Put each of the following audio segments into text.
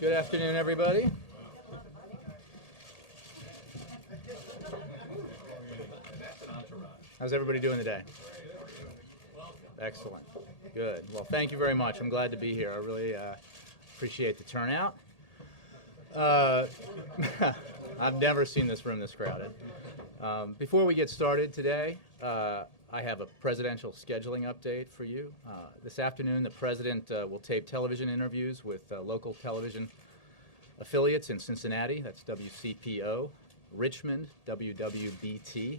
Good afternoon, everybody. How's everybody doing today? Excellent. Good. Well, thank you very much. I'm glad to be here. I really appreciate the turnout. I've never seen this room this crowded. Before we get started today, I have a presidential scheduling update for you. This afternoon, the president will tape television interviews with local television affiliates in Cincinnati, that's WCPO, Richmond, WWBT,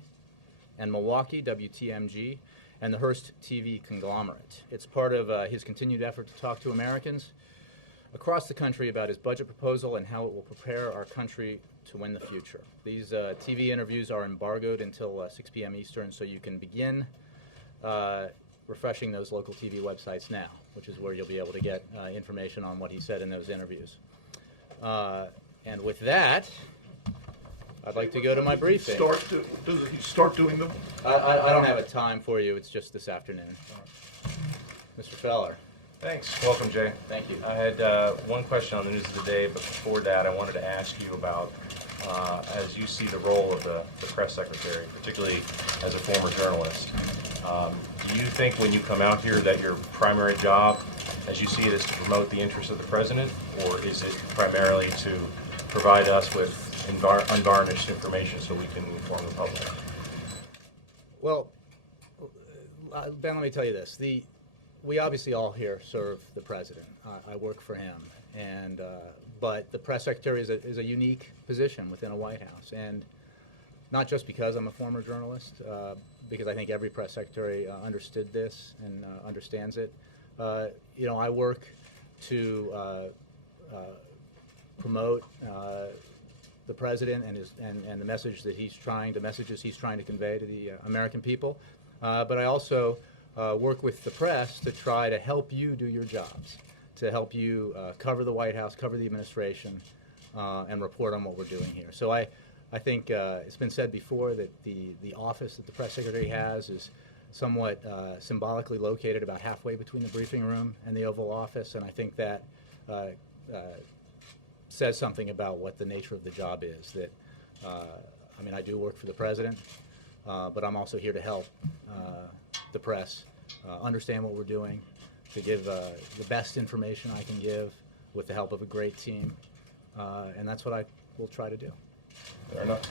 and Milwaukee, WTMG, and the Hearst TV conglomerate. It's part of his continued effort to talk to Americans across the country about his budget proposal and how it will prepare our country to win the future. These TV interviews are embargoed until 6 p.m. Eastern, so you can begin refreshing those local TV websites now, which is where you'll be able to get information on what he said in those interviews. And with that, I'd like to go to my briefing. Does he start doing them? I don't have a time for you. It's just this afternoon. Mr. Feller. Thanks. Welcome, Jay. Thank you. I had one question on the news of the day, but before that, I wanted to ask you about, as you see the role of the press secretary, particularly as a former journalist, do you think when you come out here that your primary job, as you see it, is to promote the interests of the president, or is it primarily to provide us with unvarnished information so we can inform the public? Well, Ben, let me tell you this. We obviously all here serve the president. I work for him, and but the press secretary is a unique position within a White House, and not just because I'm a former journalist, because I think every press secretary understood this and understands it. I work to promote the president and the messages he's trying to convey to the American people, but I also work with the press to try to help you do your jobs, to help you cover the White House, cover the administration, and report on what we're doing here. So I think it's been said before that the office that the press secretary has is somewhat symbolically located about halfway between the briefing room and the Oval Office, and I think that says something about what the nature of the job is. That I do work for the president, but I'm also here to help the press understand what we're doing, to give the best information I can give with the help of a great team, and that's what I will try to do. Fair enough.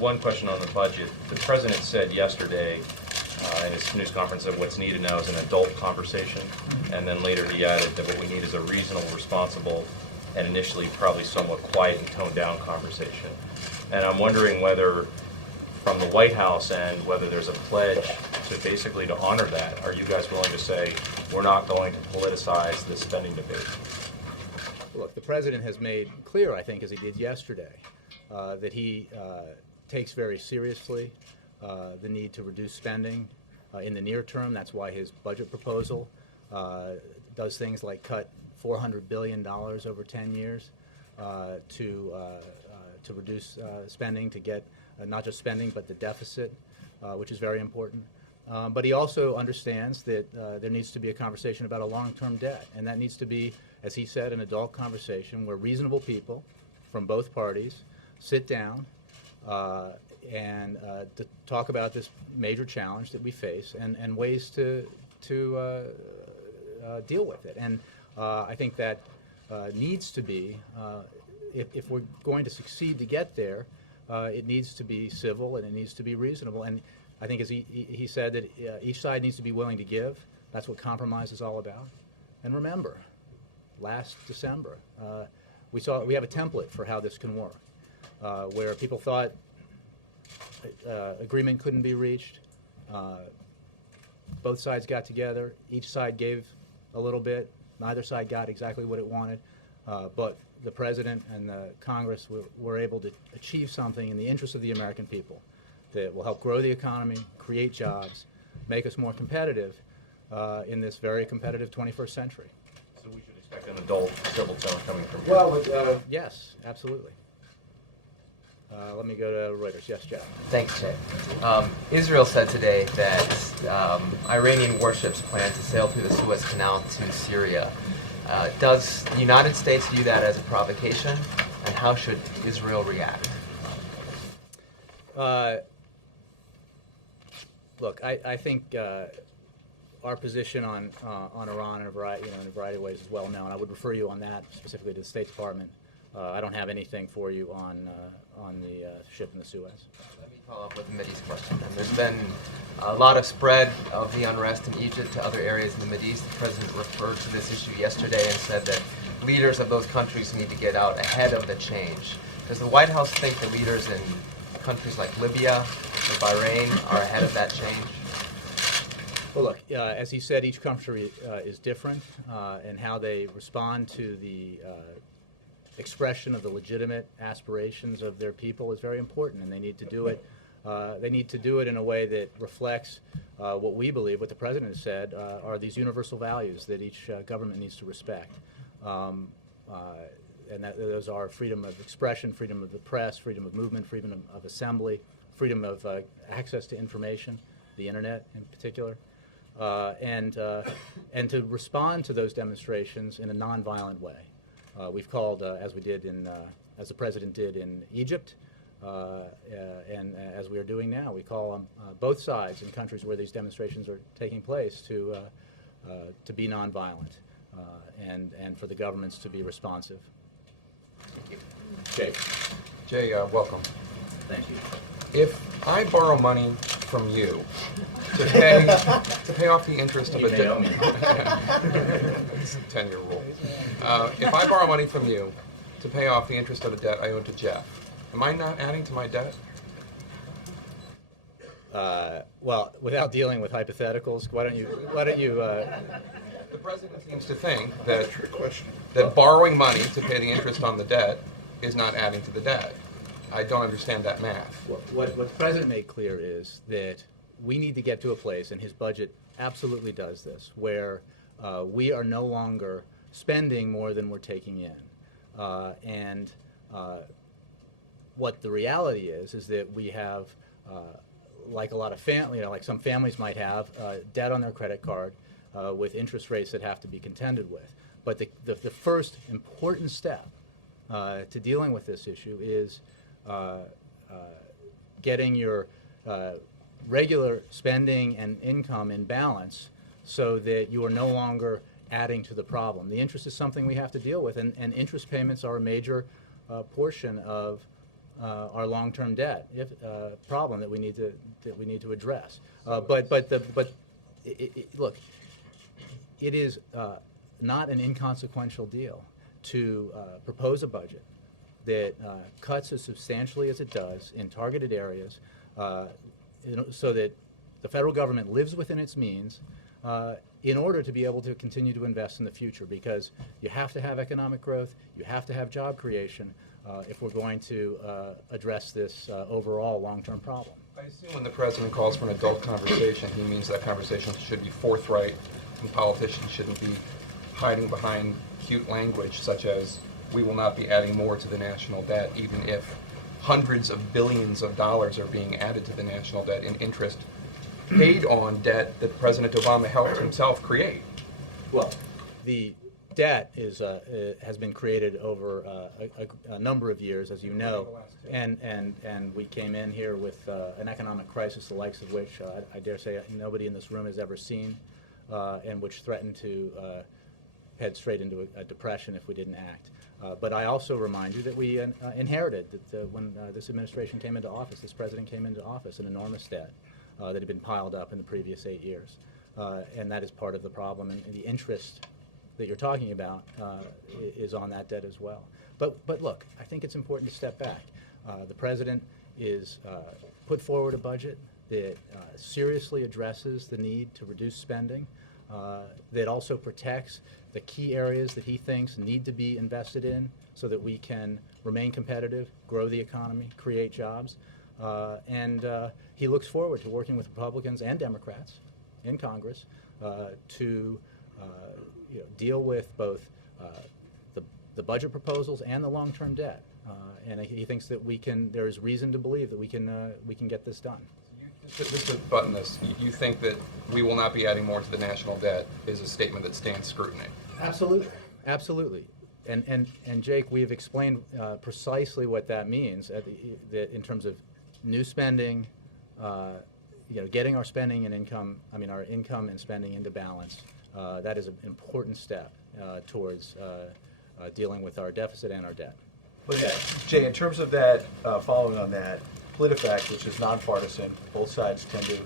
One question on the budget. The president said yesterday in his news conference that what's needed now is an adult conversation, and then later he added that what we need is a reasonable, responsible, and initially probably somewhat quiet and toned down conversation. And I'm wondering whether from the White House end, whether there's a pledge to basically to honor that. Are you guys willing to say we're not going to politicize this spending debate? Look, the president has made clear, I think, as he did yesterday, that he takes very seriously the need to reduce spending in the near term. That's why his budget proposal does things like cut $400 billion over 10 years to reduce spending, to get not just spending but the deficit, which is very important. But he also understands that there needs to be a conversation about a long-term debt, and that needs to be, as he said, an adult conversation where reasonable people from both parties sit down and to talk about this major challenge that we face and ways to deal with it. And I think that needs to be, if we're going to succeed to get there, it needs to be civil and it needs to be reasonable. And I think, as he said, that each side needs to be willing to give. That's what compromise is all about. And remember, last December, we have a template for how this can work, where people thought agreement couldn't be reached. Both sides got together. Each side gave a little bit. Neither side got exactly what it wanted, but the president and the Congress were able to achieve something in the interest of the American people that will help grow the economy, create jobs, make us more competitive in this very competitive 21st century. So we should expect an adult civil tone coming from you? Well, yes, absolutely. Let me go to Reuters. Yes, Jeff. Thanks, Jay. Israel said today that Iranian warships plan to sail through the Suez Canal to Syria. Does the United States view that as a provocation, and how should Israel react? Look, I think our position on Iran in a variety of ways is well known. I would refer you on that specifically to the State Department. I don't have anything for you on the ship in the Suez. Let me follow up with a Mideast question. And there's been a lot of spread of the unrest in Egypt to other areas in the Mideast. The president referred to this issue yesterday and said that leaders of those countries need to get out ahead of the change. Does the White House think the leaders in countries like Libya or Bahrain are ahead of that change? Well, look, as he said, each country is different, and how they respond to the expression of the legitimate aspirations of their people is very important, and they need to do it. They need to do it in a way that reflects what we believe, what the president has said, are these universal values that each government needs to respect. And those are freedom of expression, freedom of the press, freedom of movement, freedom of assembly, freedom of access to information, the internet in particular, and to respond to those demonstrations in a nonviolent way. We've called, as the president did in Egypt, and as we are doing now, we call on both sides in countries where these demonstrations are taking place to be nonviolent, and for the governments to be responsive. Thank you. Jay. Jay, welcome. Thank you. If I borrow money from you to pay off the interest of a debt, it's a 10-year rule. If I borrow money from you to pay off the interest of a debt I owe to Jeff, am I not adding to my debt? Well, without dealing with hypotheticals, why don't you? The president seems to think that That's your question. borrowing money to pay the interest on the debt is not adding to the debt. I don't understand that math. What the president made clear is that we need to get to a place, and his budget absolutely does this, where we are no longer spending more than we're taking in. And what the reality is that we have, like a lot of like some families might have, debt on their credit card with interest rates that have to be contended with. But the first important step to dealing with this issue is getting your regular spending and income in balance so that you are no longer adding to the problem. The interest is something we have to deal with, and interest payments are a major portion of our long-term debt problem that we need to address. But look, it is not an inconsequential deal to propose a budget that cuts as substantially as it does in targeted areas, so that the federal government lives within its means in order to be able to continue to invest in the future, because you have to have economic growth, you have to have job creation if we're going to address this overall long-term problem. I assume when the president calls for an adult conversation, he means that conversation should be forthright, and politicians shouldn't be hiding behind cute language such as, we will not be adding more to the national debt, even if hundreds of billions of dollars are being added to the national debt in interest paid on debt that President Obama helped himself create. Well, the debt has been created over a number of years, as you know, and we came in here with an economic crisis, the likes of which I dare say nobody in this room has ever seen, and which threatened to head straight into a depression if we didn't act. But I also remind you that we inherited that when this administration came into office, this president came into office, an enormous debt that had been piled up in the previous 8 years. And that is part of the problem, and the interest that you're talking about is on that debt as well. But look, I think it's important to step back. The president is put forward a budget that seriously addresses the need to reduce spending, that also protects the key areas that he thinks need to be invested in so that we can remain competitive, grow the economy, create jobs. And he looks forward to working with Republicans and Democrats in Congress to deal with both the budget proposals and the long-term debt. And he thinks that there is reason to believe that we can get this done. Just to button this, you think that we will not be adding more to the national debt is a statement that stands scrutiny? Absolutely. Absolutely. And Jake, we have explained precisely what that means in terms of new spending, getting our spending and income, our income and spending into balance. That is an important step towards dealing with our deficit and our debt. But yeah, Jay, in terms of that, following on that, PolitiFact, which is nonpartisan, both sides tend to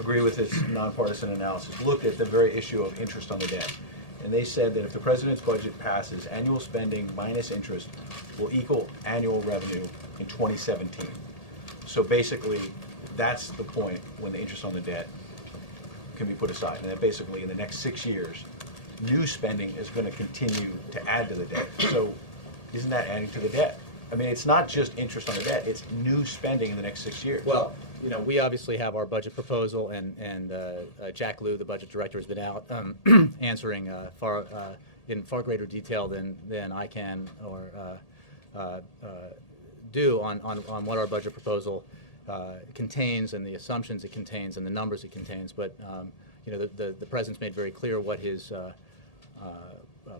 agree with this nonpartisan analysis, looked at the very issue of interest on the debt. And they said that if the president's budget passes, annual spending minus interest will equal annual revenue in 2017. So basically, that's the point when the interest on the debt can be put aside. And that basically in the next 6 years, new spending is going to continue to add to the debt. So isn't that adding to the debt? It's not just interest on the debt, it's new spending in the next 6 years. Well, we obviously have our budget proposal, and Jack Lew, the budget director, has been out answering in far greater detail than I can or do on what our budget proposal contains and the assumptions it contains and the numbers it contains. But the president's made very clear what his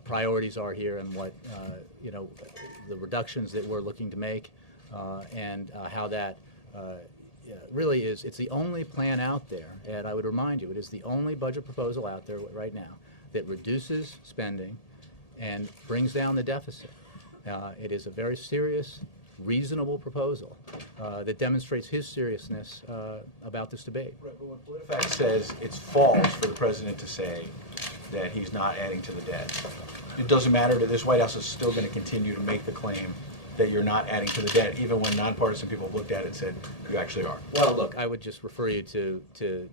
priorities are here and what the reductions that we're looking to make, and how that really is. It's the only plan out there, and I would remind you, it is the only budget proposal out there right now that reduces spending and brings down the deficit. It is a very serious, reasonable proposal that demonstrates his seriousness about this debate. Right, but when PolitiFact says it's false for the president to say that he's not adding to the debt, it doesn't matter that this White House is still going to continue to make the claim that you're not adding to the debt, even when nonpartisan people have looked at it and said you actually are. Well, look, I would just refer you to the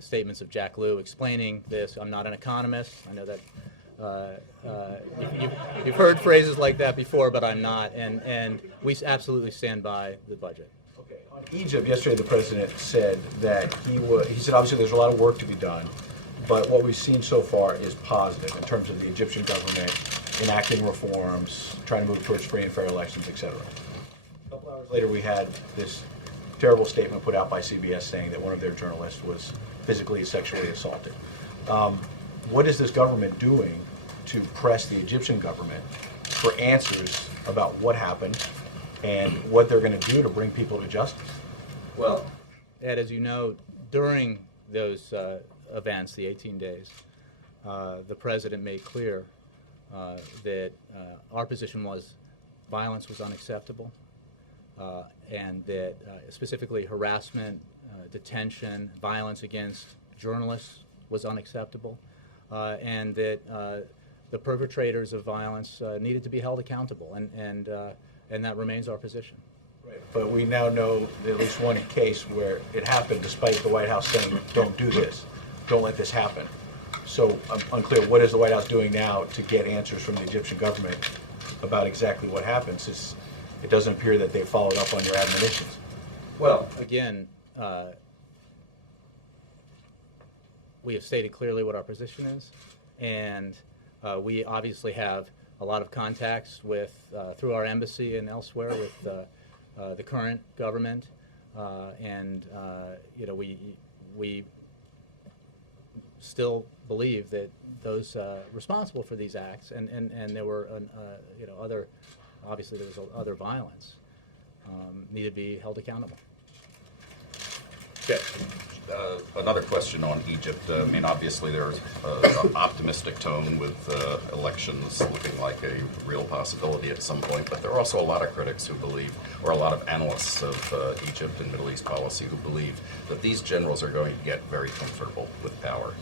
statements of Jack Lew explaining this. I'm not an economist. I know that you've heard phrases like that before, but I'm not, and we absolutely stand by the budget. Okay. On Egypt, yesterday the president said that he said obviously there's a lot of work to be done, but what we've seen so far is positive in terms of the Egyptian government enacting reforms, trying to move towards free and fair elections, etc. A couple hours later, we had this terrible statement put out by CBS saying that one of their journalists was physically and sexually assaulted. What is this government doing to press the Egyptian government for answers about what happened and what they're going to do to bring people to justice? Well, Ed, as you know, during those events, the 18 days, the president made clear that our position was violence was unacceptable, and that specifically harassment, detention, violence against journalists was unacceptable, and that the perpetrators of violence needed to be held accountable, and that remains our position. Right. But we now know at least one case where it happened despite the White House saying, don't do this, don't let this happen. So I'm unclear, what is the White House doing now to get answers from the Egyptian government about exactly what happened, since it doesn't appear that they followed up on your admonitions? Well, again, we have stated clearly what our position is, and we obviously have a lot of contacts with, through our embassy and elsewhere, with the current government, and we still believe that those responsible for these acts, and there were other, obviously there was other violence, need to be held accountable. Okay. Another question on Egypt. Obviously there's an optimistic tone with elections looking like a real possibility at some point, but there are also a lot of critics who believe, or a lot of analysts of Egypt and Middle East policy who believe that these generals are going to get very comfortable with power.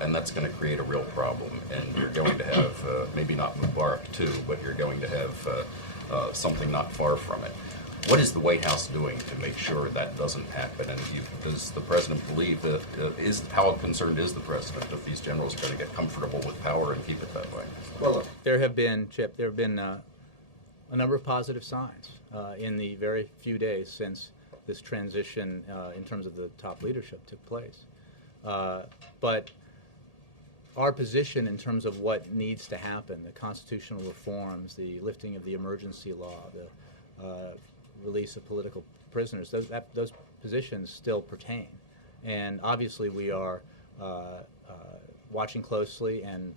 And that's going to create a real problem. And you're going to have, maybe not Mubarak too, but you're going to have something not far from it. What is the White House doing to make sure that doesn't happen? And does the president believe that, how concerned is the president if these generals are going to get comfortable with power and keep it that way? Well, look, there have been, Chip, a number of positive signs in the very few days since this transition in terms of the top leadership took place. But our position in terms of what needs to happen, the constitutional reforms, the lifting of the emergency law, the release of political prisoners, those positions still pertain. And obviously we are watching closely and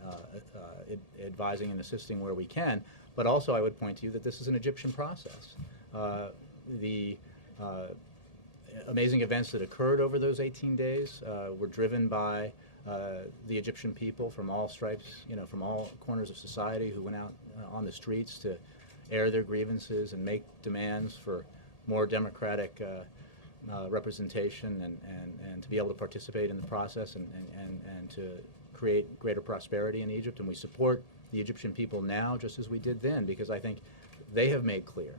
advising and assisting where we can. But also, I would point to you that this is an Egyptian process. The amazing events that occurred over those 18 days were driven by the Egyptian people from all stripes, from all corners of society, who went out on the streets to air their grievances and make demands for more democratic representation and to be able to participate in the process and to create greater prosperity in Egypt. And we support the Egyptian people now just as we did then, because I think they have made clear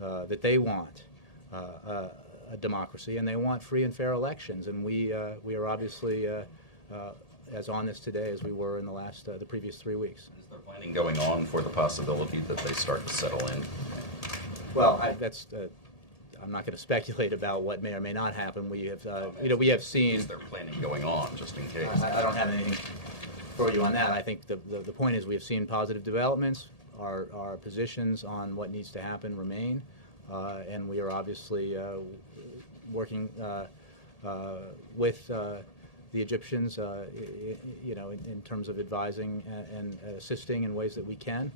that they want a democracy and they want free and fair elections. And we are obviously as on this today as we were in the previous 3 weeks. Is there planning going on for the possibility that they start to settle in? Well, I'm not going to speculate about what may or may not happen. We have, we have seen. Is there planning going on, just in case? I don't have anything for you on that. I think the point is we have seen positive developments. Our positions on what needs to happen remain, and we are obviously working with the Egyptians, in terms of advising and assisting in ways that we can,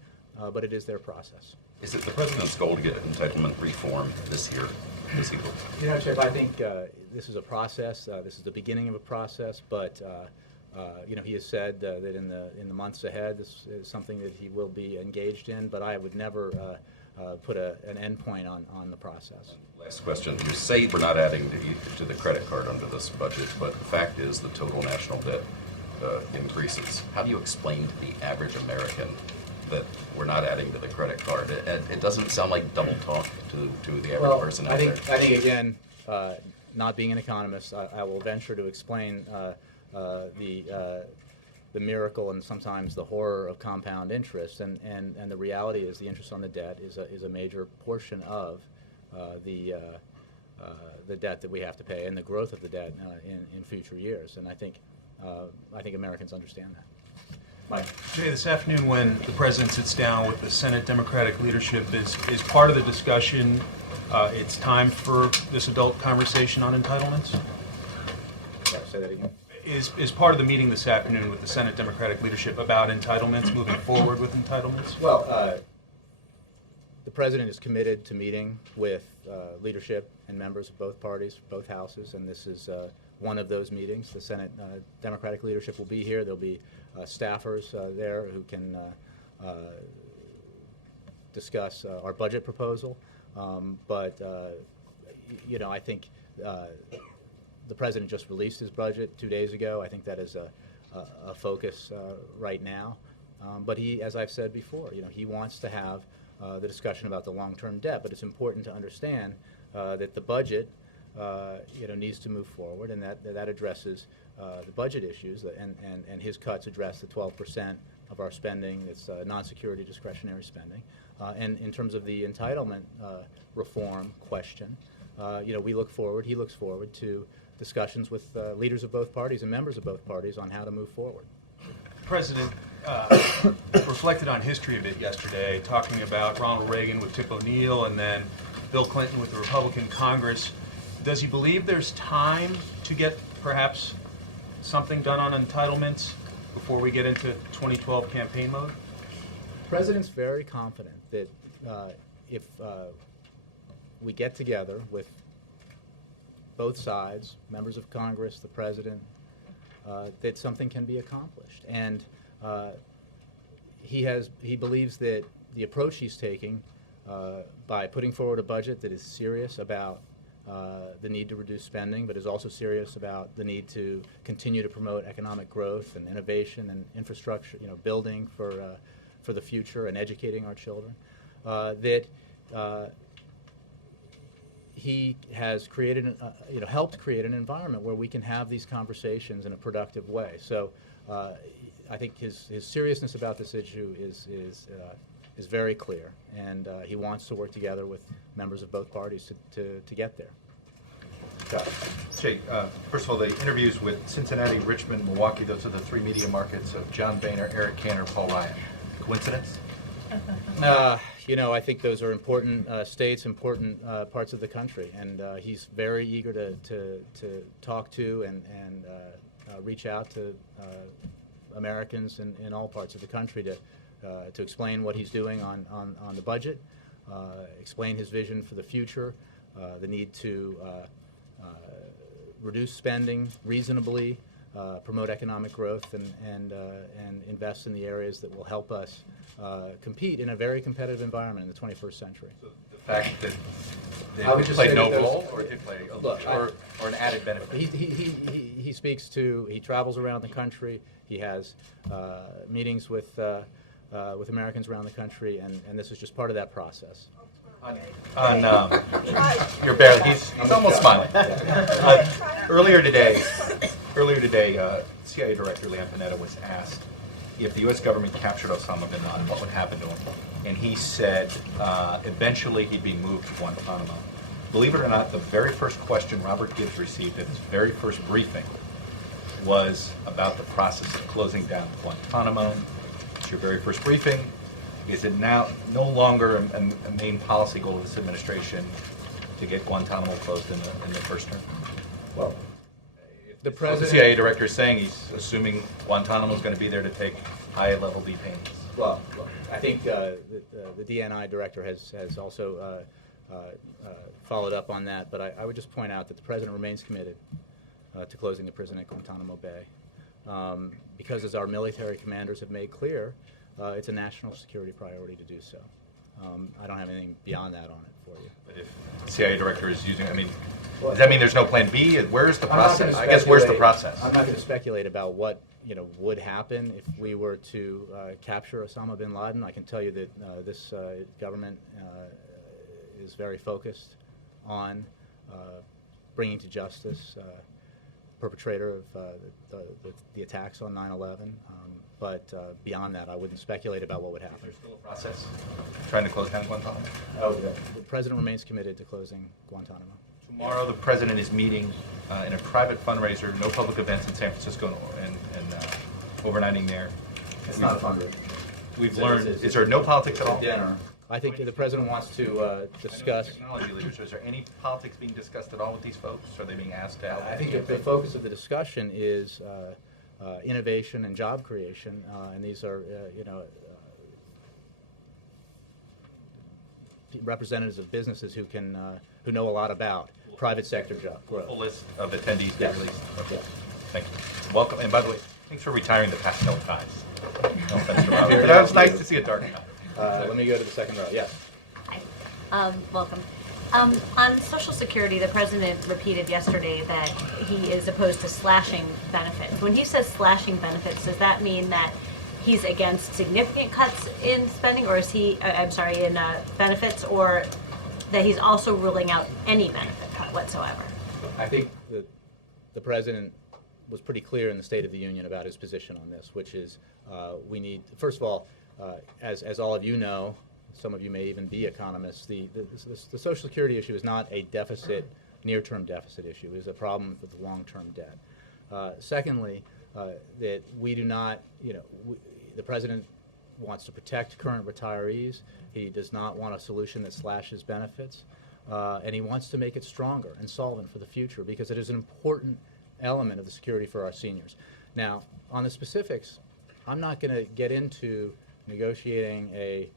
but it is their process. Is it the president's goal to get entitlement reform this year? Chip, I think this is a process. This is the beginning of a process, but he has said that in the months ahead, this is something that he will be engaged in. But I would never put an end point on the process. Last question. You say we're not adding to the credit card under this budget, but the fact is the total national debt increases. How do you explain to the average American that we're not adding to the credit card? It doesn't sound like double talk to the average person out there. I think again, not being an economist, I will venture to explain the miracle and sometimes the horror of compound interest, and the reality is the interest on the debt is a major portion of the debt that we have to pay and the growth of the debt in future years, and I think Americans understand that. Mike. Jay, this afternoon when the President sits down with the Senate Democratic leadership, is part of the discussion it's time for this adult conversation on entitlements? Sorry, say that again. Is part of the meeting this afternoon with the Senate Democratic leadership about entitlements, moving forward with entitlements? Well, the President is committed to meeting with leadership and members of both parties, both houses, and this is one of those meetings. The Senate Democratic leadership will be here. There'll be staffers there who can discuss our budget proposal. But I think the President just released his budget 2 days ago. I think that is a focus right now. But he, as I've said before, he wants to have the discussion about the long-term debt. But it's important to understand that the budget, needs to move forward, and that addresses the budget issues, and his cuts address the 12% of our spending that's non-security discretionary spending. And in terms of the entitlement reform question, he looks forward to discussions with leaders of both parties and members of both parties on how to move forward. The President reflected on history a bit yesterday, talking about Ronald Reagan with Tip O'Neill and then Bill Clinton with the Republican Congress. Does he believe there's time to get perhaps something done on entitlements before we get into 2012 campaign mode? The President's very confident that if we get together with both sides, members of Congress, the President, that something can be accomplished. And he believes that the approach he's taking by putting forward a budget that is serious about the need to reduce spending, but is also serious about the need to continue to promote economic growth and innovation and infrastructure, building for the future and educating our children, that he has created, helped create an environment where we can have these conversations in a productive way. So I think his seriousness about this issue is very clear, and he wants to work together with members of both parties to get there. Jay, first of all, the interviews with Cincinnati, Richmond, Milwaukee, those are the three media markets of John Boehner, Eric Cantor, Paul Ryan. Coincidence? I think those are important states, important parts of the country, and he's very eager to talk to and reach out to Americans in all parts of the country to explain what he's doing on the budget, explain his vision for the future, the need to reduce spending reasonably, promote economic growth, and invest in the areas that will help us compete in a very competitive environment in the 21st century. The fact that I would they just played say no that those- role, or it did play, Look, or an added benefit? He speaks to, he travels around the country, he has meetings with Americans around the country, and this is just part of that process. You're barely, he's almost smiling. Earlier today, CIA Director Leon Panetta was asked if the U.S. government captured Osama bin Laden, what would happen to him? And he said eventually he'd be moved to Guantanamo. Believe it or not, the very first question Robert Gibbs received at his very first briefing was about the process of closing down Guantanamo. It's your very first briefing. Is it now no longer a main policy goal of this administration to get Guantanamo closed in the first term? Well, the The president. CIA director is saying he's assuming Guantanamo is going to be there to take high-level detainees. Well, look, I think the DNI director has also followed up on that, but I would just point out that the president remains committed to closing the prison at Guantanamo Bay, because as our military commanders have made clear, it's a national security priority to do so. I don't have anything beyond that on it for you. But if the CIA director is using, I mean, does that mean there's no plan B? Where's the I'm not gonna process? I guess where's the speculate- process? I'm not going to speculate about what would happen if we were to capture Osama bin Laden. I can tell you that this government is very focused on bringing to justice perpetrator of the attacks on 9/11. But beyond that, I wouldn't speculate about what would happen. Is there still a process trying to close down Guantanamo? Oh, the president remains committed to closing Guantanamo. Tomorrow, the president is meeting in a private fundraiser, no public events in San Francisco, and overnighting there. It's not a fundraiser. We've learned, is there no politics at all? Dinner. I think the president wants to discuss. Technology leaders, is there any politics being discussed at all with these folks? Are they being asked to help? I think the focus of the discussion is innovation and job creation, and these are, representatives of businesses who know a lot about private sector job growth. Full list of attendees get Yes. released. Okay. Yes. Thank you. Welcome. And by the way, thanks for retiring the pastel ties. No offense to Robert, but that was nice to see a dark tie. Let me go to the second row. Yes. Hi. Welcome. On Social Security, the president repeated yesterday that he is opposed to slashing benefits. When he says slashing benefits, does that mean that he's against significant cuts in spending, or is he, in benefits, or that he's also ruling out any benefit cut whatsoever? I think the president was pretty clear in the State of the Union about his position on this, which is we need, first of all, as all of you know, some of you may even be economists, the Social Security issue is not a deficit, near-term deficit issue. It is a problem with long-term debt. Secondly, that we do not, the president wants to protect current retirees. He does not want a solution that slashes benefits. And he wants to make it stronger and solvent for the future because it is an important element of the security for our seniors. Now, on the specifics, I'm not going to get into negotiating a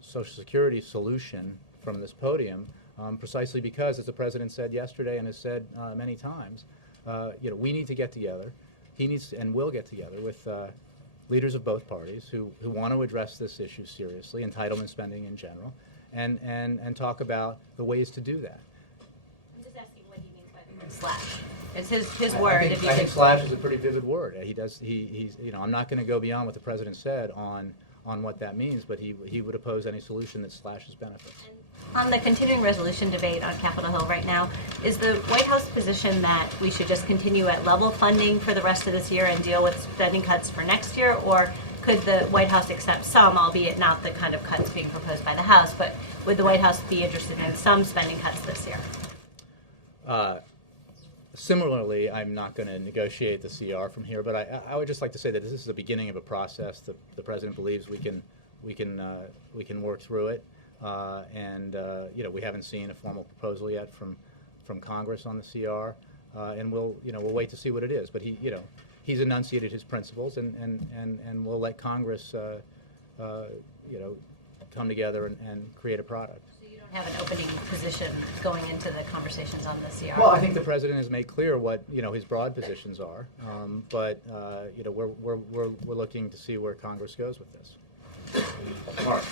Social Security solution from this podium, precisely because, as the president said yesterday and has said many times, we need to get together. He needs and will get together with leaders of both parties who want to address this issue seriously, entitlement spending in general, and talk about the ways to do that. I'm just asking what he means by the word slash. It's his word. I think slash is a pretty vivid word. He's I'm not going to go beyond what the president said on what that means, but he would oppose any solution that slashes benefits. On the continuing resolution debate on Capitol Hill right now, is the White House position that we should just continue at level funding for the rest of this year and deal with spending cuts for next year, or could the White House accept some, albeit not the kind of cuts being proposed by the House, but would the White House be interested in some spending cuts this year? Similarly, I'm not going to negotiate the CR from here, but I would just like to say that this is the beginning of a process. The president believes we can work through it, and we haven't seen a formal proposal yet from Congress on the CR, and we'll wait to see what it is. But he he's enunciated his principles, and we'll let Congress, come together and create a product. So you don't have an opening position going into the conversations on the CR? Well, I think the president has made clear what his broad positions are, but we're looking to see where Congress goes with this. Mark.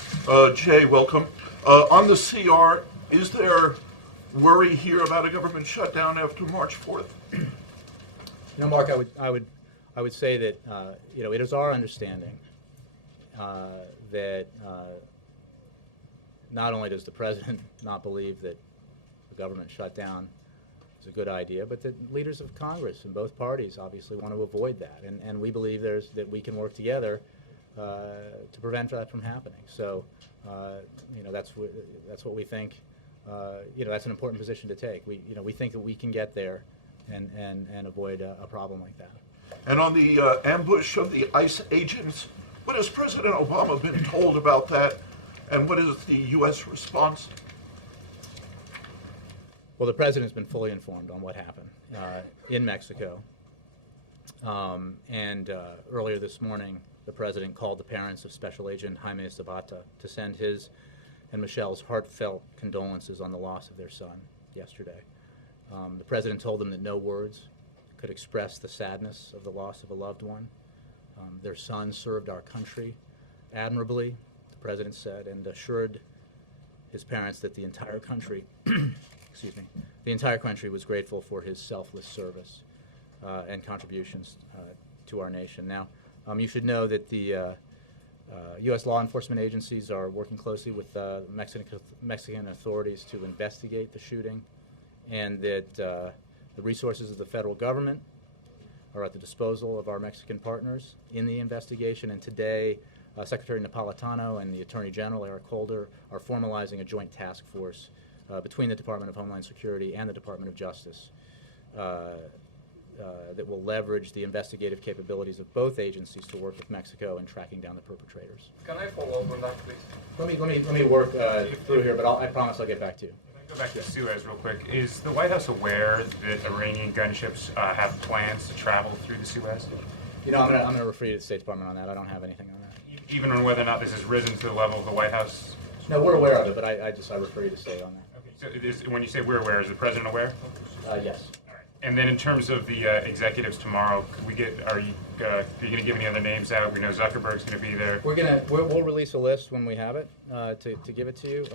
Jay, welcome. On the CR, is there worry here about a government shutdown after March 4th? Mark, I would say that it is our understanding that not only does the president not believe that the government shutdown is a good idea, but that leaders of Congress in both parties obviously want to avoid that, and we believe that we can work together to prevent that from happening. So, that's what we think. That's an important position to take. We think that we can get there and avoid a problem like that. And on the ambush of the ICE agents, what has President Obama been told about that, and what is the U.S. response? Well, the president's been fully informed on what happened in Mexico. And earlier this morning, the president called the parents of Special Agent Jaime Zapata to send his and Michelle's heartfelt condolences on the loss of their son yesterday. The president told them that no words could express the sadness of the loss of a loved one. Their son served our country admirably, the president said, and assured his parents that the entire country, the entire country was grateful for his selfless service and contributions to our nation. Now, you should know that the U.S. law enforcement agencies are working closely with Mexican authorities to investigate the shooting, and that the resources of the federal government are at the disposal of our Mexican partners in the investigation. And today, Secretary Napolitano and the Attorney General, Eric Holder, are formalizing a joint task force between the Department of Homeland Security and the Department of Justice that will leverage the investigative capabilities of both agencies to work with Mexico in tracking down the perpetrators. Can I follow up on that, please? Let me work through here, but I promise I'll get back to you. Go back to Suez real quick. Is the White House aware that Iranian gunships have plans to travel through the Suez? I'm going to refer you to the State Department on that. I don't have anything on that. Even on whether or not this has risen to the level of the White House? No, we're aware of it, but I refer you to State on that. Okay. So when you say we're aware, is the president aware? Yes. All right. And then in terms of the executives tomorrow, could we get? Are you going to give any other names out? We know Zuckerberg's going to be there. We'll release a list when we have it to give it to you.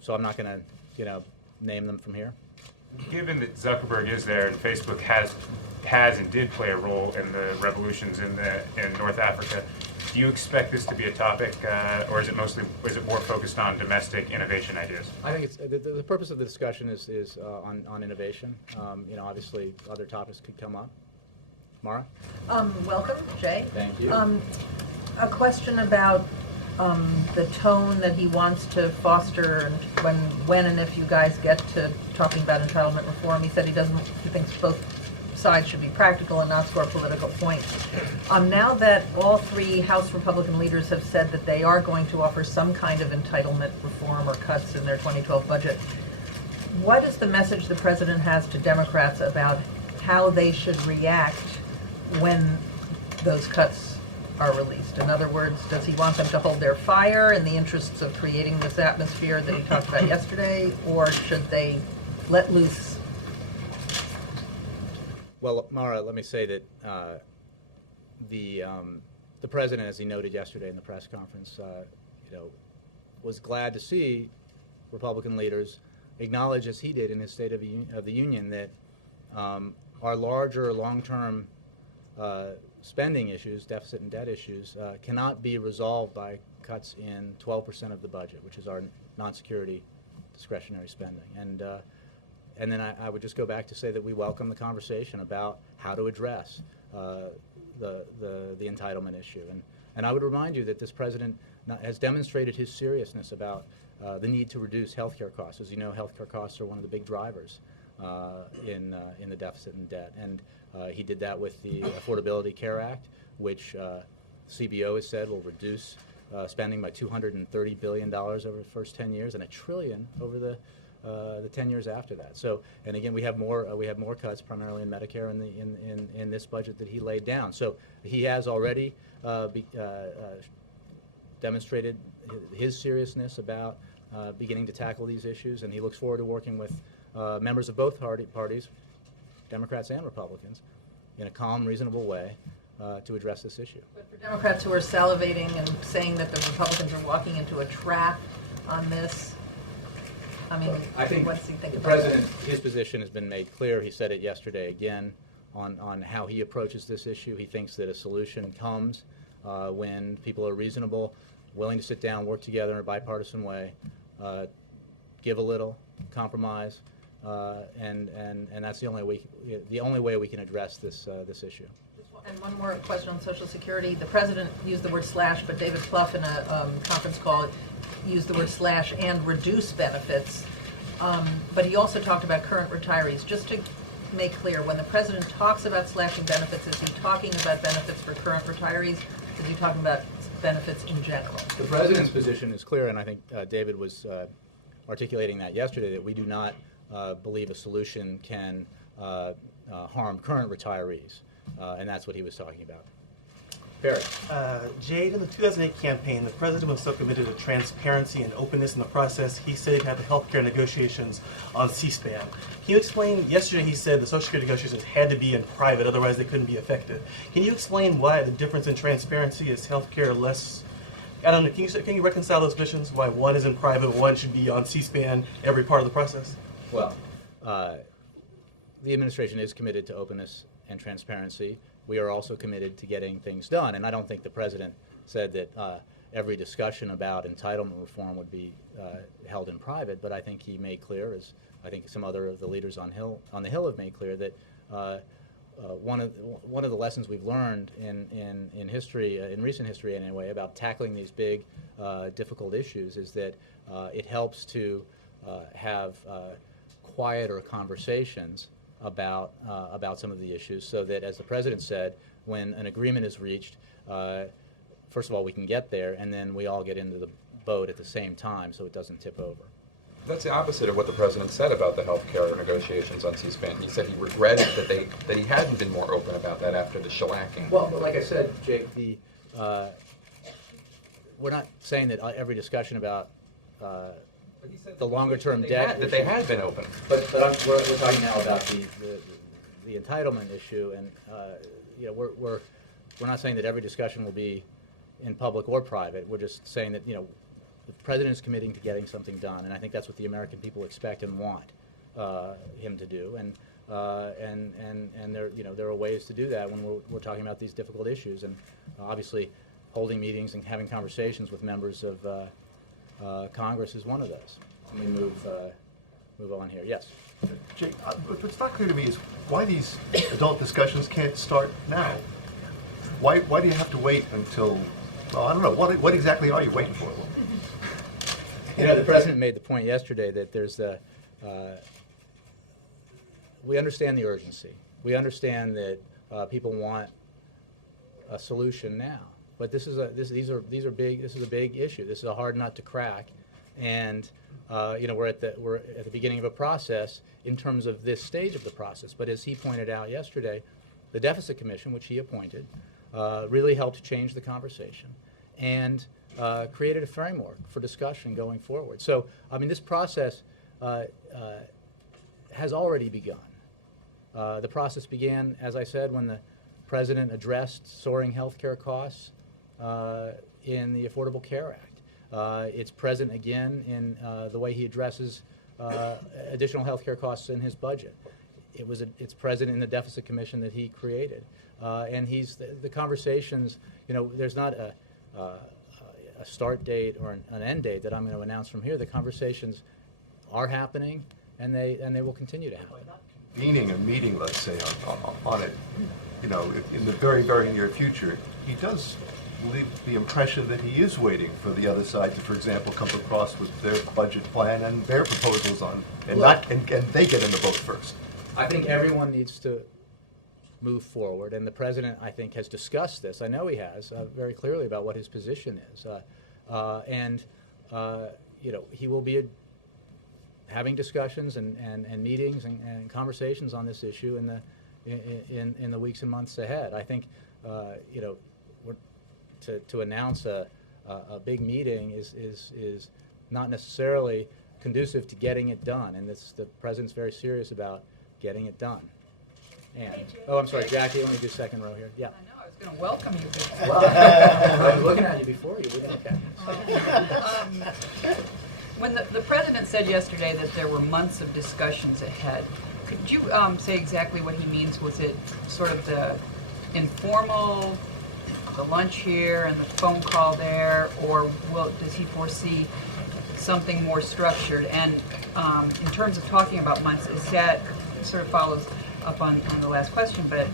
So I'm not going to name them from here. Given that Zuckerberg is there and Facebook has and did play a role in the revolutions in North Africa, do you expect this to be a topic, or is it more focused on domestic innovation ideas? I think it's the purpose of the discussion is on innovation. Obviously other topics could come up. Mara? Welcome, Jay. Thank you. A question about the tone that he wants to foster, and when and if you guys get to talking about entitlement reform. He said he thinks both sides should be practical and not score political points. Now that all three House Republican leaders have said that they are going to offer some kind of entitlement reform or cuts in their 2012 budget, what is the message the president has to Democrats about how they should react when those cuts are released? In other words, does he want them to hold their fire in the interests of creating this atmosphere that he talked about yesterday, or should they let loose? Well, Mara, let me say that the president, as he noted yesterday in the press conference, was glad to see Republican leaders acknowledge, as he did in his State of the Union, that our larger long-term spending issues, deficit and debt issues, cannot be resolved by cuts in 12% of the budget, which is our non-security discretionary spending. And then I would just go back to say that we welcome the conversation about how to address the entitlement issue. And I would remind you that this president has demonstrated his seriousness about the need to reduce healthcare costs. As you know, healthcare costs are one of the big drivers in the deficit and debt. And he did that with the Affordability Care Act, which CBO has said will reduce spending by $230 billion over the first 10 years and $1 trillion over the the 10 years after that. So, and again, we have more cuts, primarily in Medicare in this budget that he laid down. So he has already demonstrated his seriousness about beginning to tackle these issues, and he looks forward to working with members of both parties, Democrats and Republicans, in a calm, reasonable way to address this issue. But for Democrats who are salivating and saying that the Republicans are walking into a trap on this, I mean, I think what does he think the about president, his position has been made clear. He said it yesterday again on how he approaches this issue. He thinks that a solution comes when people are reasonable, willing to sit down, work together in a bipartisan way, give a little, compromise, and that's the only way we can address this issue. And one more question on Social Security. The president used the word slash, but David Plouffe in a conference call used the word slash and reduce benefits. But he also talked about current retirees. Just to make clear, when the president talks about slashing benefits, is he talking about benefits for current retirees? Is he talking about benefits in general? The president's position is clear, and I think David was articulating that yesterday, that we do not believe a solution can harm current retirees. And that's what he was talking about. Barry. Jade, in the 2008 campaign, the president was so committed to transparency and openness in the process, he said he'd have the health care negotiations on C-SPAN. Can you explain, yesterday he said the Social Security negotiations had to be in private, otherwise they couldn't be effective. Can you explain why the difference in transparency is health care less, I don't know, can you reconcile those missions? Why one is in private, one should be on C-SPAN, every part of the process? Well, the administration is committed to openness and transparency. We are also committed to getting things done, and I don't think the president said that every discussion about entitlement reform would be held in private, but I think he made clear, as I think some other of the leaders on the Hill have made clear, that one of the lessons we've learned in history, in recent history anyway, about tackling these big, difficult issues is that it helps to have quieter conversations about some of the issues, so that, as the president said, when an agreement is reached, first of all, we can get there, and then we all get into the boat at the same time, so it doesn't tip over. That's the opposite of what the president said about the health care negotiations on C-SPAN. He said he regretted that he hadn't been more open about that after the shellacking. Well, but like I said, Jake, we're not saying that every discussion about the longer-term debt that they had been open. But we're talking now about the entitlement issue, and we're not saying that every discussion will be in public or private. We're just saying that the president is committing to getting something done, and I think that's what the American people expect and want him to do. And there are ways to do that when we're talking about these difficult issues, and obviously holding meetings and having conversations with members of Congress is one of those. Let me move on here. Yes. Jake, what's not clear to me is why these adult discussions can't start now. Why do you have to wait until? Well, I don't know. What exactly are you waiting for? The president made the point yesterday that there's we understand the urgency. We understand that people want a solution now. But this is a big issue. This is a hard nut to crack, and we're at the beginning of a process in terms of this stage of the process. But as he pointed out yesterday, the Deficit Commission, which he appointed, really helped change the conversation and created a framework for discussion going forward. So, I mean, this process has already begun. The process began, as I said, when the president addressed soaring health care costs in the Affordable Care Act. It's present again in the way he addresses additional health care costs in his budget. It's present in the Deficit Commission that he created. And the conversations, there's not a start date or an end date that I'm going to announce from here. The conversations are happening, and they will continue to happen. Convening a meeting, let's say, on it, in the very, very near future, he does leave the impression that he is waiting for the other side to, for example, come across with their budget plan and their proposals on, and they get in the boat first. I think everyone needs to move forward, and the president, I think, has discussed this. I know he has very clearly about what his position is, he will be having discussions and meetings and conversations on this issue in the weeks and months ahead. I think to announce a big meeting is not necessarily conducive to getting it done, and the president's very serious about getting it done. And I'm sorry, Jackie. Let me do second row here. Yeah. I know, I was going to welcome you. Well, I was looking at you before you didn't. Okay. When the president said yesterday that there were months of discussions ahead, could you say exactly what he means? Was it sort of the informal, the lunch here and the phone call there, or does he foresee something more structured? And in terms of talking about months, is that sort of follows up on the last question, but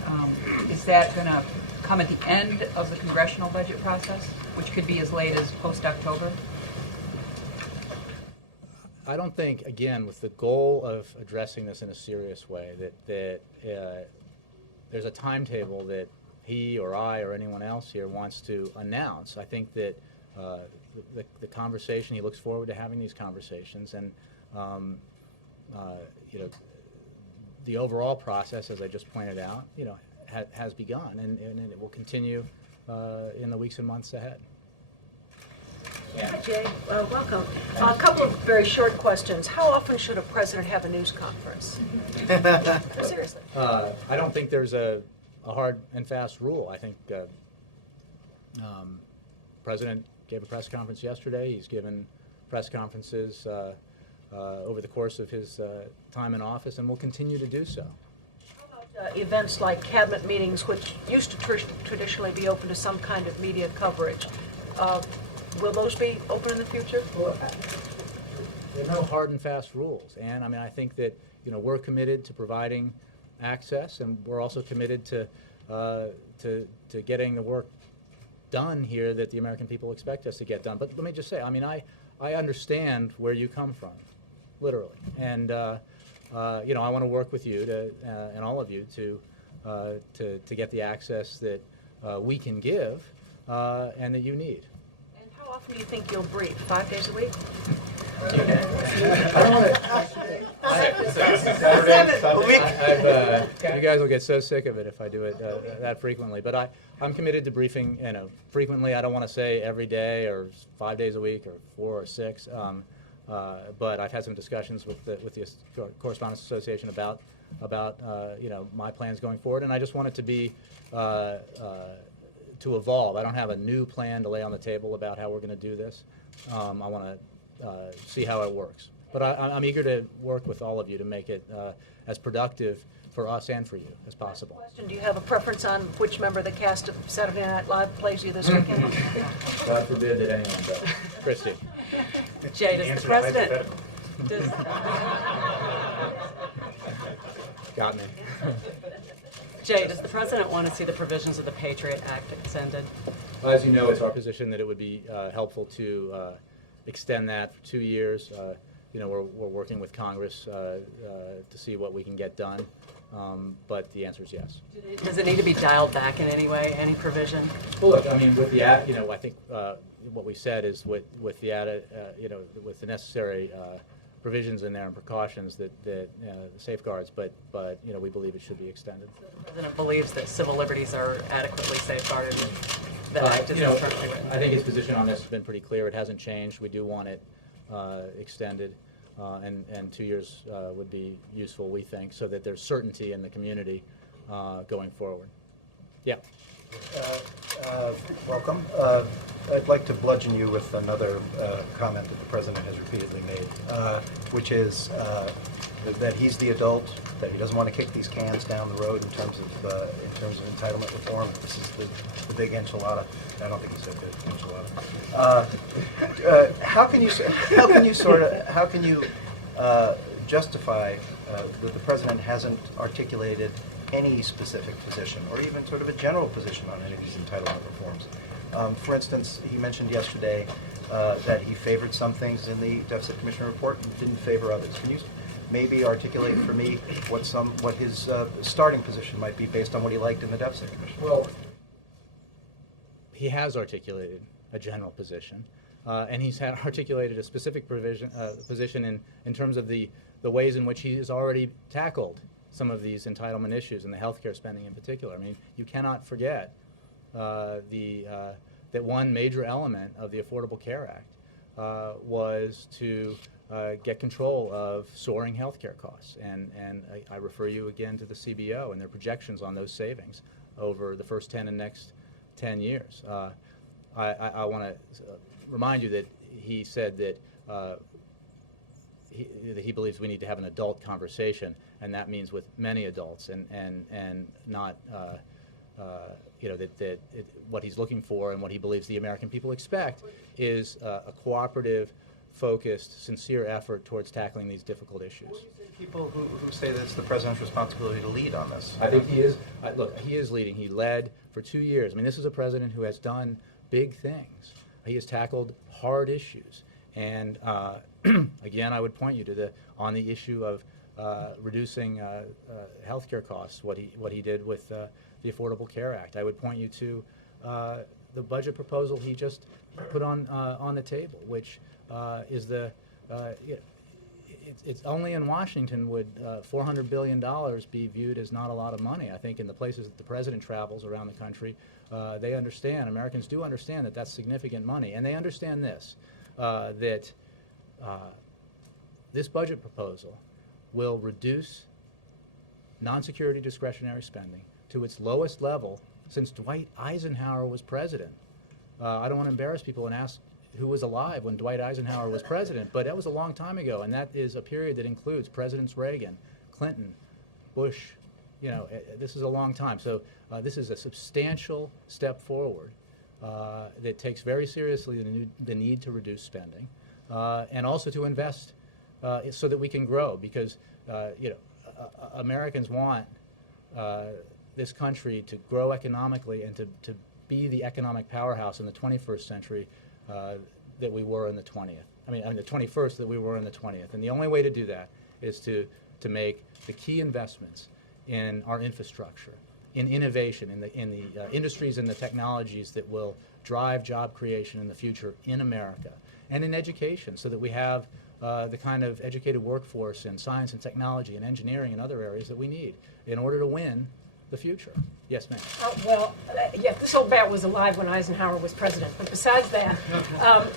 is that going to come at the end of the congressional budget process, which could be as late as post-October? I don't think, again, with the goal of addressing this in a serious way, that there's a timetable that he or I or anyone else here wants to announce. I think that the conversation, he looks forward to having these conversations, and the overall process, as I just pointed out, has begun, and it will continue in the weeks and months ahead. Hi, Jay. Welcome. A couple of very short questions. How often should a president have a news conference? Seriously. I don't think there's a hard and fast rule. I think President gave a press conference yesterday. He's given press conferences over the course of his time in office, and will continue to do so. How about events like cabinet meetings, which used to traditionally be open to some kind of media coverage? Will those be open in the future? Well, there are no hard and fast rules, and I mean, I think that we're committed to providing access, and we're also committed to getting the work done here that the American people expect us to get done. But let me just say, I mean, I understand where you come from, literally, and I want to work with you and all of you to get the access that we can give and that you need. How often do you think you'll brief? 5 days a week? You guys will get so sick of it if I do it that frequently. But I'm committed to briefing, frequently. I don't want to say every day or 5 days a week or 4 or 6. But I've had some discussions with the Correspondents Association about my plans going forward, and I just want it to be to evolve. I don't have a new plan to lay on the table about how we're going to do this. I want to see how it works. But I'm eager to work with all of you to make it as productive for us and for you as possible. Do you have a preference on which member of the cast of Saturday Night Live plays you this weekend? God forbid that anyone does. Christy. Jay, does the president... Got me. Jay, does the president want to see the provisions of the Patriot Act extended? As you know, it's our position that it would be helpful to extend that for 2 years. We're working with Congress to see what we can get done, but the answer is yes. Does it need to be dialed back in any way, any provision? Well, look, I mean, with the I think what we said is with the with the necessary provisions in there and precautions that safeguards, but we believe it should be extended. So the president believes that civil liberties are adequately safeguarded. The act is currently written. I think his position on this has been pretty clear. It hasn't changed. We do want it extended, and 2 years would be useful, we think, so that there's certainty in the community going forward. Yeah. Welcome. I'd like to bludgeon you with another comment that the president has repeatedly made, which is that he's the adult, that he doesn't want to kick these cans down the road in terms of entitlement reform. This is the big enchilada. I don't think he said big enchilada. How can you justify that the president hasn't articulated any specific position, or even sort of a general position on any of these entitlement reforms? For instance, he mentioned yesterday that he favored some things in the Deficit Commission report and didn't favor others. Can you maybe articulate for me what his starting position might be based on what he liked in the Deficit Commission? Well, he has articulated a general position. And he's articulated a specific position in terms of the ways in which he has already tackled some of these entitlement issues and the healthcare spending in particular. I mean, you cannot forget that one major element of the Affordable Care Act was to get control of soaring healthcare costs. And I refer you again to the CBO and their projections on those savings over the first 10 and next 10 years. I want to remind you that he said that he believes we need to have an adult conversation, and that means with many adults, and not what he's looking for and what he believes the American people expect is a cooperative, focused, sincere effort towards tackling these difficult issues. What do you think people who say that it's the president's responsibility to lead on this? I think he is. Look, he is leading. He led for 2 years. I mean, this is a president who has done big things. He has tackled hard issues. And again, I would point you to on the issue of reducing health care costs, what he did with the Affordable Care Act. I would point you to the budget proposal he just put on the table, which is it's only in Washington would $400 billion be viewed as not a lot of money. I think in the places that the president travels around the country, they understand, Americans do understand that that's significant money. And they understand this, that this budget proposal will reduce non-security discretionary spending to its lowest level since Dwight Eisenhower was president. I don't want to embarrass people and ask who was alive when Dwight Eisenhower was president, but that was a long time ago, and that is a period that includes Presidents Reagan, Clinton, Bush. You know, this is a long time. So this is a substantial step forward that takes very seriously the need to reduce spending and also to invest so that we can grow, because Americans want this country to grow economically and to be the economic powerhouse in the 21st century that we were in the 20th. I mean the 21st that we were in the 20th. And the only way to do that is to make the key investments in our infrastructure, in innovation, in the industries and the technologies that will drive job creation in the future in America, and in education, so that we have the kind of educated workforce in science and technology and engineering and other areas that we need in order to win the future. Yes, ma'am. Yeah, this old bat was alive when Eisenhower was president. But besides that,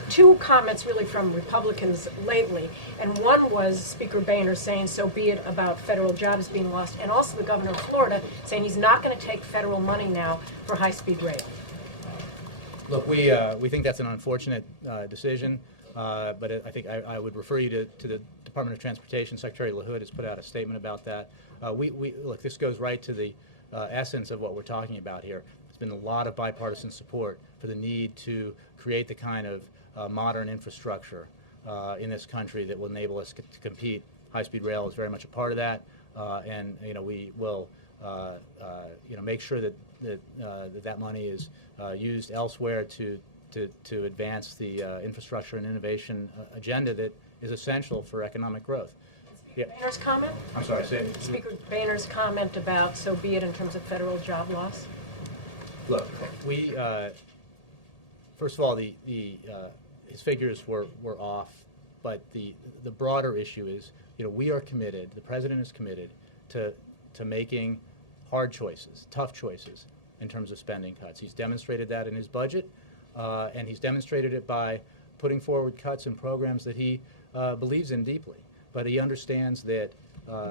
two comments really from Republicans lately. And one was Speaker Boehner saying, so be it, about federal jobs being lost, and also the governor of Florida saying he's not going to take federal money now for high-speed rail. Look, we think that's an unfortunate decision, but I think I would refer you to the Department of Transportation. Secretary LaHood has put out a statement about that. Look, this goes right to the essence of what we're talking about here. There's been a lot of bipartisan support for the need to create the kind of modern infrastructure in this country that will enable us to compete. High-speed rail is very much a part of that, and we will make sure that that money is used elsewhere to advance the infrastructure and innovation agenda that is essential for economic growth. Boehner's comment? I'm sorry, say it. Speaker Boehner's comment about so be it in terms of federal job loss? Look, we first of all, his figures were off, but the broader issue is, we are committed, the president is committed to making hard choices, tough choices in terms of spending cuts. He's demonstrated that in his budget, and he's demonstrated it by putting forward cuts and programs that he believes in deeply. But he understands that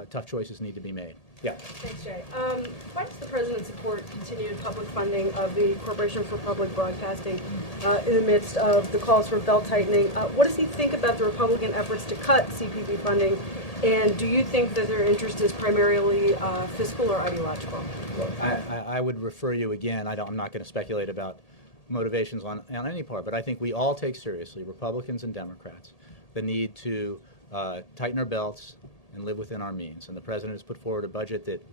tough choices need to be made. Yeah. Thanks, Jay. Why does the president support continued public funding of the Corporation for Public Broadcasting in the midst of the calls for belt tightening? What does he think about the Republican efforts to cut CPB funding? And do you think that their interest is primarily fiscal or ideological? Look, I would refer you again. I'm not going to speculate about motivations on any part, but I think we all take seriously, Republicans and Democrats, the need to tighten our belts and live within our means. And the president has put forward a budget that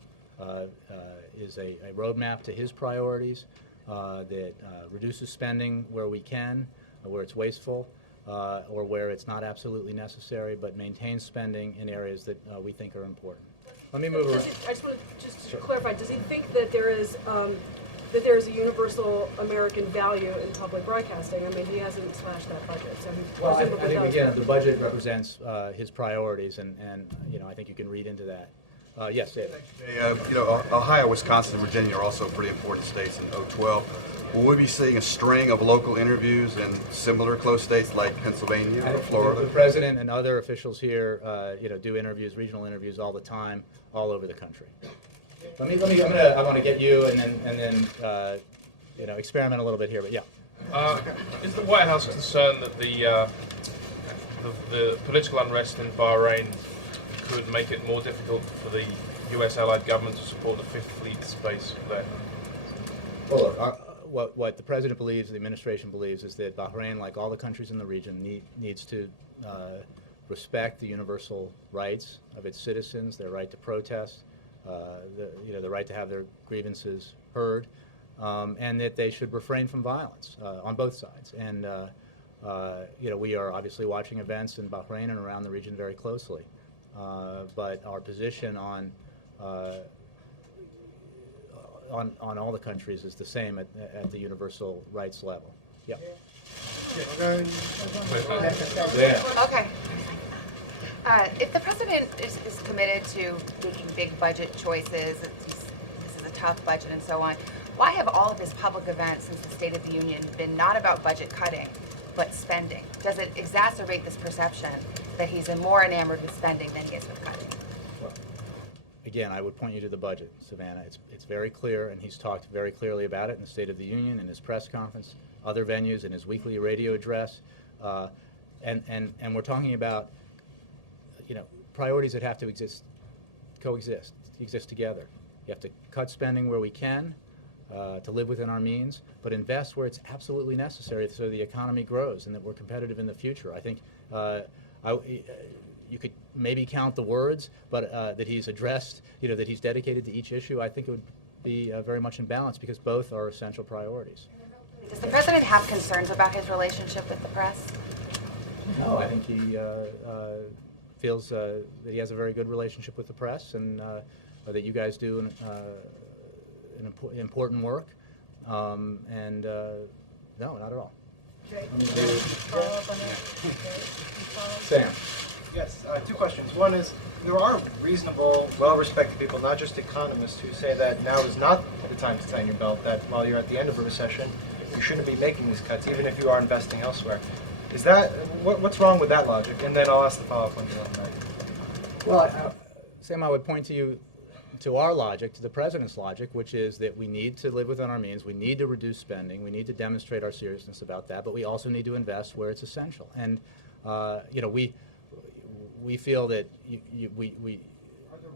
is a roadmap to his priorities, that reduces spending where we can, where it's wasteful, or where it's not absolutely necessary, but maintains spending in areas that we think are important. Let me move around. I just want to clarify, does he think that there is that there's a universal American value in public broadcasting. I mean, he hasn't slashed that budget, so he Well, I presumably think, does. again, the budget represents his priorities, and I think you can read into that. Yes, David. Ohio, Wisconsin, and Virginia are also pretty important states in 2012. Will we be seeing a string of local interviews in similar close states like Pennsylvania or Florida? The president and other officials here, do interviews, regional interviews all the time, all over the country. I want to get you, and then experiment a little bit here, but yeah. Is the White House concerned that the political unrest in Bahrain could make it more difficult for the U.S. allied government to support the Fifth Fleet's base there? Well, look, what the president believes, the administration believes, is that Bahrain, like all the countries in the region, needs to respect the universal rights of its citizens, their right to protest, the right to have their grievances heard, and that they should refrain from violence on both sides. And we are obviously watching events in Bahrain and around the region very closely. But our position on all the countries is the same at the universal rights level. Yeah. Okay. If the president is committed to making big budget choices, this is a tough budget and so on, why have all of his public events since the State of the Union been not about budget cutting, but spending? Does it exacerbate this perception that he's more enamored with spending than he is with cutting? Well, again, I would point you to the budget, Savannah. It's very clear, and he's talked very clearly about it in the State of the Union, in his press conference, other venues, in his weekly radio address, and we're talking about priorities that have to coexist together. You have to cut spending where we can to live within our means, but invest where it's absolutely necessary so the economy grows and that we're competitive in the future. I think you could maybe count the words, but that he's addressed, that he's dedicated to each issue, I think it would be very much in balance because both are essential priorities. Does the president have concerns about his relationship with the press? No, I think he feels that he has a very good relationship with the press and that you guys do an important work. No, not at all. Sam. Yes, two questions. One is, there are reasonable, well-respected people, not just economists, who say that now is not the time to tighten your belt, that while you're at the end of a recession, you shouldn't be making these cuts, even if you are investing elsewhere. Is that, what's wrong with that logic? And then I'll ask the follow-up one to that. Well, Sam, I would point to our logic, to the president's logic, which is that we need to live within our means, we need to reduce spending, we need to demonstrate our seriousness about that, but we also need to invest where it's essential. And we feel that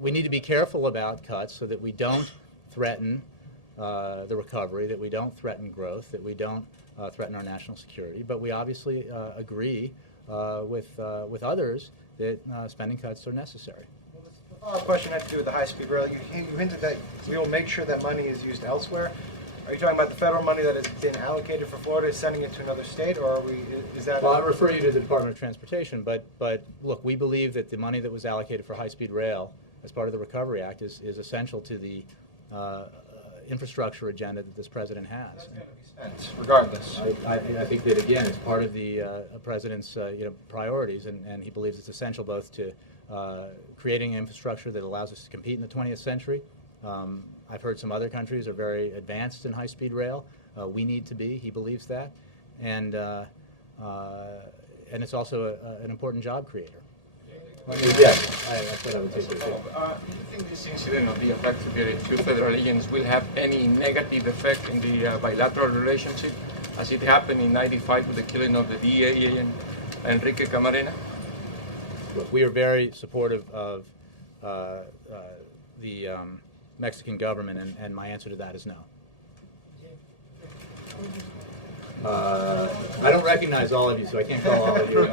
we need to be careful about cuts so that we don't threaten the recovery, that we don't threaten growth, that we don't threaten our national security. But we obviously agree with others that spending cuts are necessary. The follow-up question had to do with the high-speed rail. You hinted that we will make sure that money is used elsewhere. Are you talking about the federal money that has been allocated for Florida, sending it to another state, or is that? Well, I refer you to the Department of Transportation, but look, we believe that the money that was allocated for high-speed rail as part of the Recovery Act is essential to the infrastructure agenda that this president has. Spent, regardless. I think that, again, it's part of the president's priorities, and he believes it's essential both to creating infrastructure that allows us to compete in the 20th century. I've heard some other countries are very advanced in high-speed rail. We need to be. He believes that, and it's also an important job creator. Yes, that's what I would take. Do you think this incident of the attack to the two federal agents will have any negative effect in the bilateral relationship, as it happened in '95 with the killing of the DEA agent Enrique Camarena? Look, we are very supportive of the Mexican government, and my answer to that is no. I don't recognize all of you, so I can't call all of you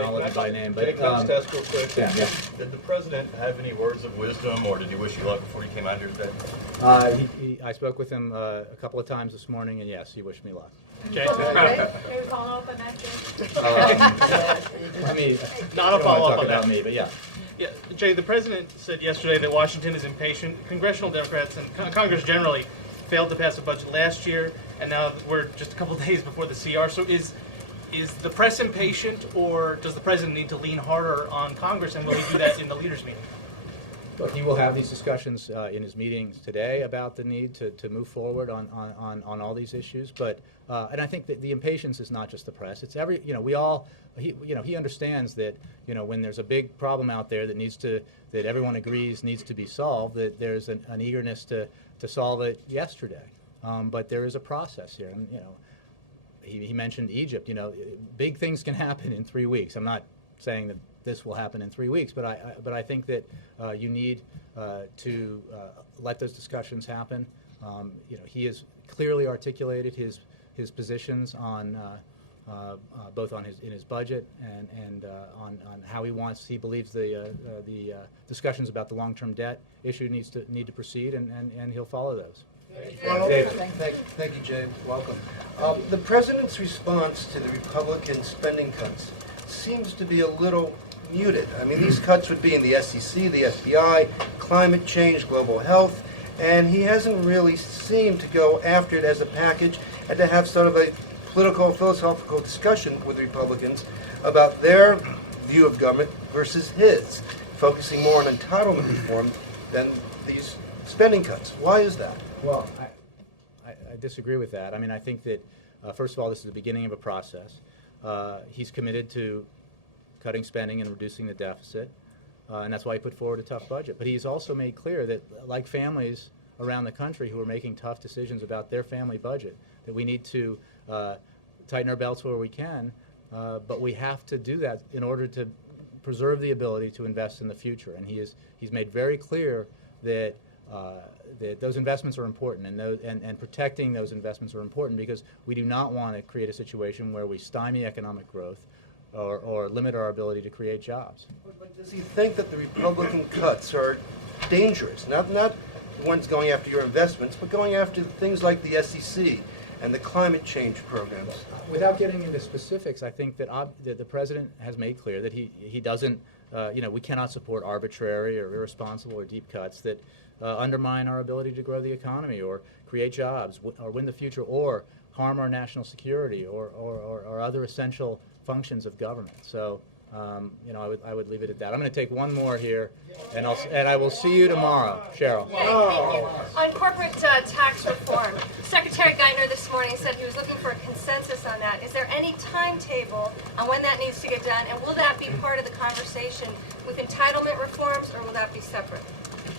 all of you by name. But test real quick. Yeah. Did the president have any words of wisdom, or did he wish you luck before he came out here today? I spoke with him a couple of times this morning, and yes, he wished me luck. Jay, follow up on that, Jay? I mean, Not a follow-up on about that. me, but yeah. Yeah, Jay, the president said yesterday that Washington is impatient. Congressional Democrats and Congress generally failed to pass a budget last year, and now we're just a couple days before the CR. So is the press impatient, or does the president need to lean harder on Congress, and will he do that in the leaders' meeting? Look, he will have these discussions in his meetings today about the need to move forward on all these issues. But and I think that the impatience is not just the press. It's every, we all, he understands that, when there's a big problem out there that everyone agrees needs to be solved, that there's an eagerness to solve it yesterday. But there is a process here. And, he mentioned Egypt. Big things can happen in 3 weeks. I'm not saying that this will happen in 3 weeks, but I think that you need to let those discussions happen. He has clearly articulated his positions on both in his budget and on how he believes the discussions about the long-term debt issue need to proceed, and he'll follow those. David. Thank you, James. Welcome. The president's response to the Republican spending cuts seems to be a little muted. I mean, these cuts would be in the SEC, the FBI, climate change, global health, and he hasn't really seemed to go after it as a package and to have sort of a political, philosophical discussion with Republicans about their view of government versus his, focusing more on entitlement reform than these spending cuts. Why is that? Well, I disagree with that. I mean, I think that, first of all, this is the beginning of a process. He's committed to cutting spending and reducing the deficit, and that's why he put forward a tough budget. But he's also made clear that, like families around the country who are making tough decisions about their family budget, that we need to tighten our belts where we can, but we have to do that in order to preserve the ability to invest in the future. And he's made very clear that that those investments are important, and protecting those investments are important, because we do not want to create a situation where we stymie economic growth or limit our ability to create jobs. But does he think that the Republican cuts are dangerous? Not ones going after your investments, but going after things like the SEC and the climate change programs? Without getting into specifics, I think that the president has made clear that he doesn't, we cannot support arbitrary or irresponsible or deep cuts that undermine our ability to grow the economy or create jobs or win the future or harm our national security or other essential functions of government. So, I would leave it at that. I'm going to take one more here, and I will see you tomorrow, Cheryl. Thank you. On corporate tax reform, Secretary Geithner this morning said he was looking for a consensus on that. Is there any timetable on when that needs to get done, and will that be part of the conversation with entitlement reforms, or will that be separate?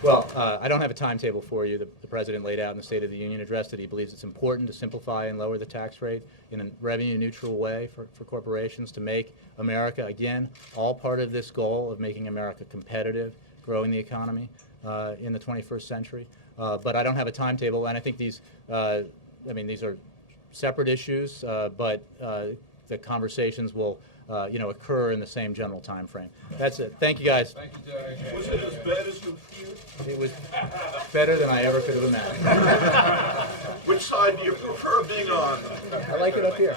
Well, I don't have a timetable for you. The president laid out in the State of the Union address that he believes it's important to simplify and lower the tax rate in a revenue-neutral way for corporations, to make America, again, all part of this goal of making America competitive, growing the economy in the 21st century. But I don't have a timetable, and I think these are separate issues, but the conversations will occur in the same general time frame. That's it. Thank you, guys. Thank you, Derek. Was it as bad as you feared? It was better than I ever could have imagined. Which side do you prefer being on? I like it up here.